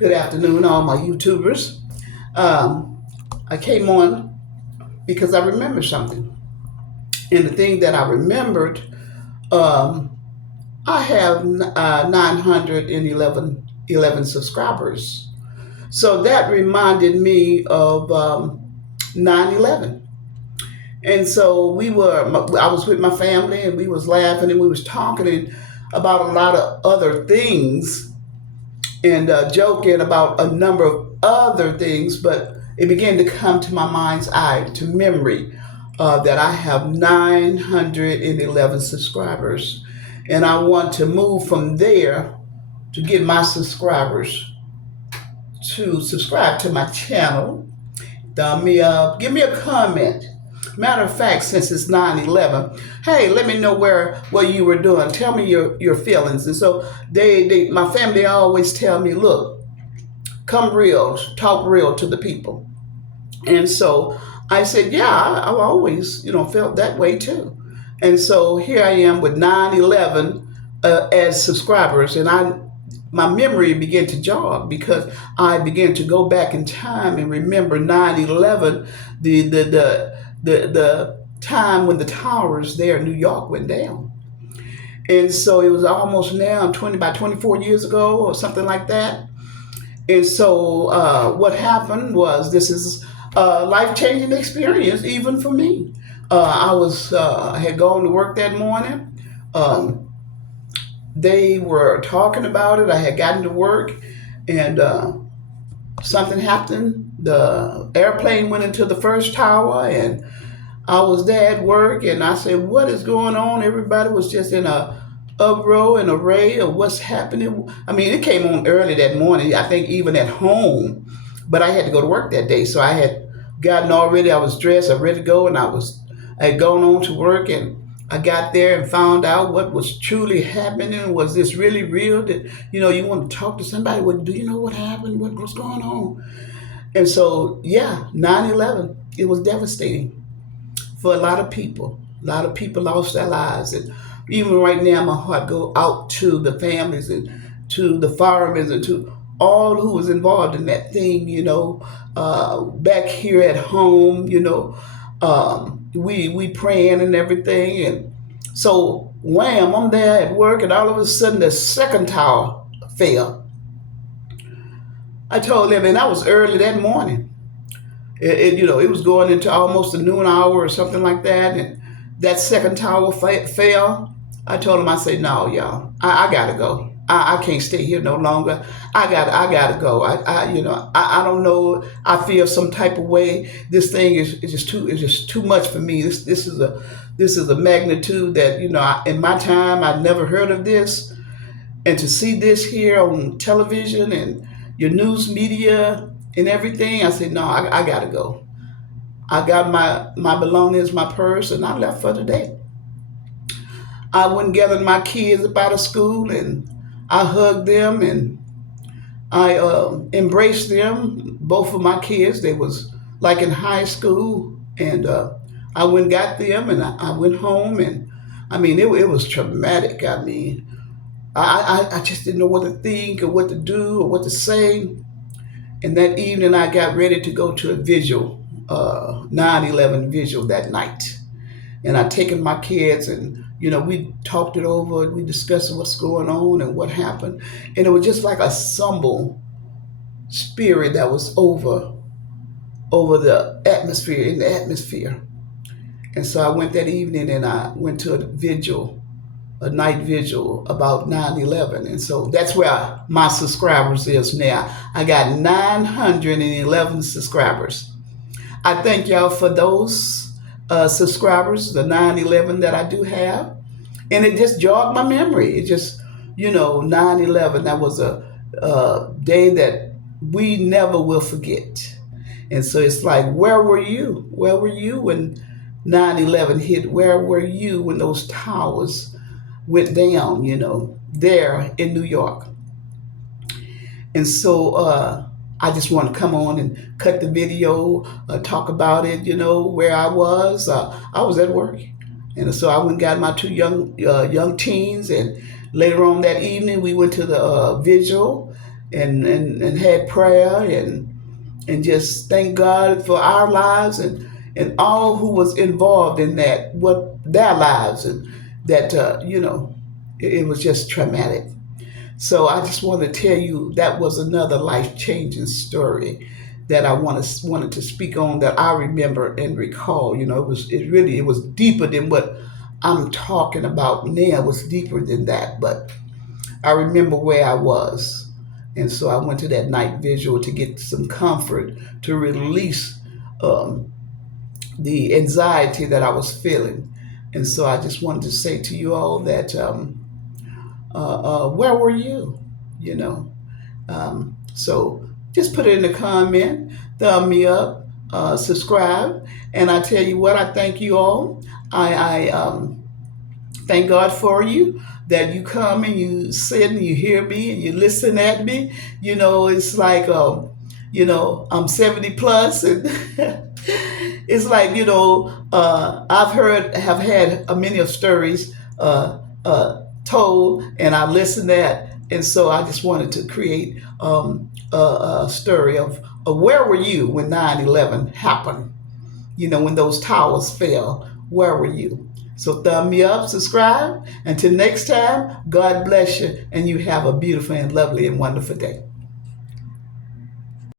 Good afternoon, all my YouTubers. Um, I came on because I remembered something. And the thing that I remembered, um, I have 911 subscribers. So that reminded me of 9/11. And so I was with my family and we was laughing and we was talking about a lot of other things and joking about a number of other things, but it began to come to my mind's eye, to memory, that I have 911 subscribers. And I want to move from there to get my subscribers to subscribe to my channel. Give me a comment. Matter of fact, since it's 9/11, hey, let me know what you were doing. Tell me your feelings. And so my family always tell me, look, come real, talk real to the people. And so I said, yeah, I've always, felt that way too. And so here I am with 9/11 as subscribers, and my memory began to jog because I began to go back in time and remember 9/11, the time when the towers there in New York went down. And so it was almost now 24 years ago or something like that. And so what happened was, this is a life-changing experience even for me. I had gone to work that morning. They were talking about it. I had gotten to work, and something happened. The airplane went into the first tower, and I was there at work, and I said, what is going on? Everybody was just in a uproar and array of what's happening. I mean, it came on early that morning, I think even at home, but I had to go to work that day. So I had gotten already, I was dressed, I was ready to go, and I had gone on to work, and I got there and found out what was truly happening. Was this really real? That, you want to talk to somebody? What, do you know what happened? What's going on? And so, yeah, 9/11, it was devastating for a lot of people. A lot of people lost their lives. And even right now, my heart go out to the families and to the firemen and to all who was involved in that thing, back here at home, we praying and everything. And so, wham, I'm there at work, and all of a sudden the second tower fell. I told them, and that was early that morning. It was going into almost a noon hour or something like that, and that second tower fell. I told him, I said, no, y'all, I gotta go. I can't stay here no longer. I gotta go. I don't know. I feel some type of way. This thing is just too much for me. This is a magnitude that in my time I'd never heard of this, and to see this here on television and your news media and everything, I said, no, I gotta go. I got my belongings, my purse, and I left for the day. I went and gathered my kids up out of school, and I hugged them, and I embraced them. Both of my kids, they was like in high school, and I went and got them, and I went home, and I mean, it was traumatic. I mean, I just didn't know what to think or what to do or what to say. And that evening, I got ready to go to a vigil, 9/11 vigil that night. And I taken my kids, and we talked it over. We discussed what's going on and what happened, and it was just like a somber spirit that was over the atmosphere, in the atmosphere. And so I went that evening, and I went to a night vigil about 9/11. And so that's where my subscribers is now. I got 911 subscribers. I thank y'all for those subscribers, the 9/11 that I do have. And it just jogged my memory. It just, 9/11, that was a day that we never will forget. And so it's like, where were you? Where were you when 9/11 hit? Where were you when those towers went down, there in New York? And so I just want to come on and cut the video, talk about it, where I was. I was at work. And so I went and got my two young teens, and later on that evening we went to the vigil, and had prayer and just thank God for our lives and all who was involved in that, what their lives, and that it was just traumatic. So I just want to tell you that was another life changing story that I wanted to speak on, that I remember and recall. It was deeper than what I'm talking about now. It was deeper than that, but I remember where I was. And so I went to that night visual to get some comfort, to release um, the anxiety that I was feeling. And so I just wanted to say to you all that where were you? You know, so just put it in the comment, thumb me up, subscribe, and I tell you what, I thank you all. I thank God for you, that you come and you sit and you hear me and you listen at me. It's like, I'm 70 plus, and it's like, have had many of stories told, and I listened at, and so I just wanted to create a story of where were you when 9/11 happened. When those towers fell, where were you? So thumb me up, subscribe. Until next time, God bless you, and you have a beautiful and lovely and wonderful day.